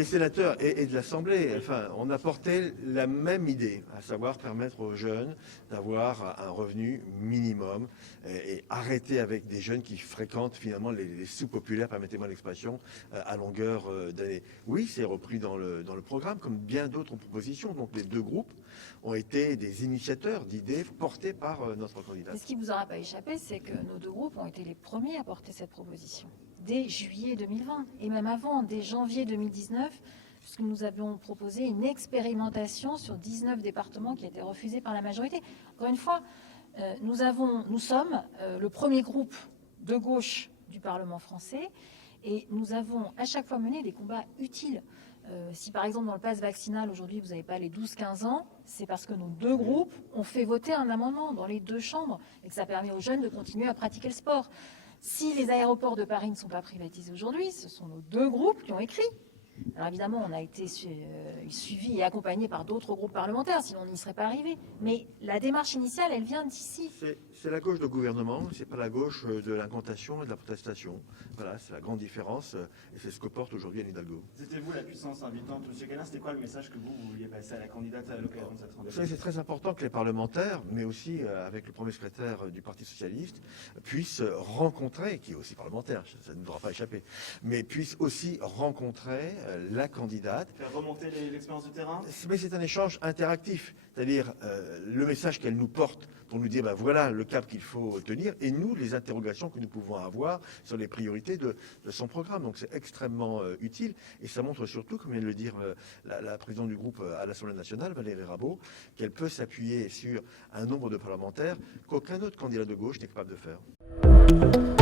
des sénateurs et de l'Assemblée. Enfin, on a porté la même idée, à savoir permettre aux jeunes d'avoir un revenu minimum et arrêter avec des jeunes qui fréquentent finalement les sous-populaires, permettez-moi l'expression, à longueur d'année. Oui, c'est repris dans le programme, comme bien d'autres propositions. Donc les deux groupes ont été des initiateurs d'idées portées par notre candidat. Ce qui ne vous aura pas échappé, c'est que nos deux groupes ont été les premiers à porter cette proposition, dès juillet 2020, et même avant, dès janvier 2019, puisque nous avions proposé une expérimentation sur 19 départements qui a été refusée par la majorité. Encore une fois, nous sommes le premier groupe de gauche du Parlement français, et nous avons à chaque fois mené des combats utiles. Si par exemple dans le pass vaccinal aujourd'hui vous n'avez pas les 12-15 ans, c'est parce que nos deux groupes ont fait voter un amendement dans les deux chambres et que ça permet aux jeunes de continuer à pratiquer le sport. Si les aéroports de Paris ne sont pas privatisés aujourd'hui, ce sont nos deux groupes qui ont écrit. Alors évidemment, on a été suivi et accompagné par d'autres groupes parlementaires, sinon on n'y serait pas arrivé. Mais la démarche initiale, elle vient d'ici. C'est la gauche de gouvernement, c'est pas la gauche de l'incantation et de la protestation. Voilà, c'est la grande différence et c'est ce que porte aujourd'hui Anne Hidalgo. C'était vous la puissance invitante, M. Gallin, c'était quoi le message que vous vouliez passer à la candidate à l'occasion de cette rendez-vous? C'est très important que les parlementaires, mais aussi avec le premier secrétaire du Parti socialiste, puissent rencontrer, qui est aussi parlementaire, ça ne nous aura pas échappé, mais puissent aussi rencontrer la candidate. Faire remonter l'expérience de terrain? Mais c'est un échange interactif, c'est-à-dire le message qu'elle nous porte pour nous dire voilà le cap qu'il faut tenir et nous les interrogations que nous pouvons avoir sur les priorités de son programme. Donc c'est extrêmement utile et ça montre surtout, comme vient de le dire la présidente du groupe à l'Assemblée nationale, Valérie Rabault, qu'elle peut s'appuyer sur un nombre de parlementaires qu'aucun autre candidat de gauche n'est capable de faire.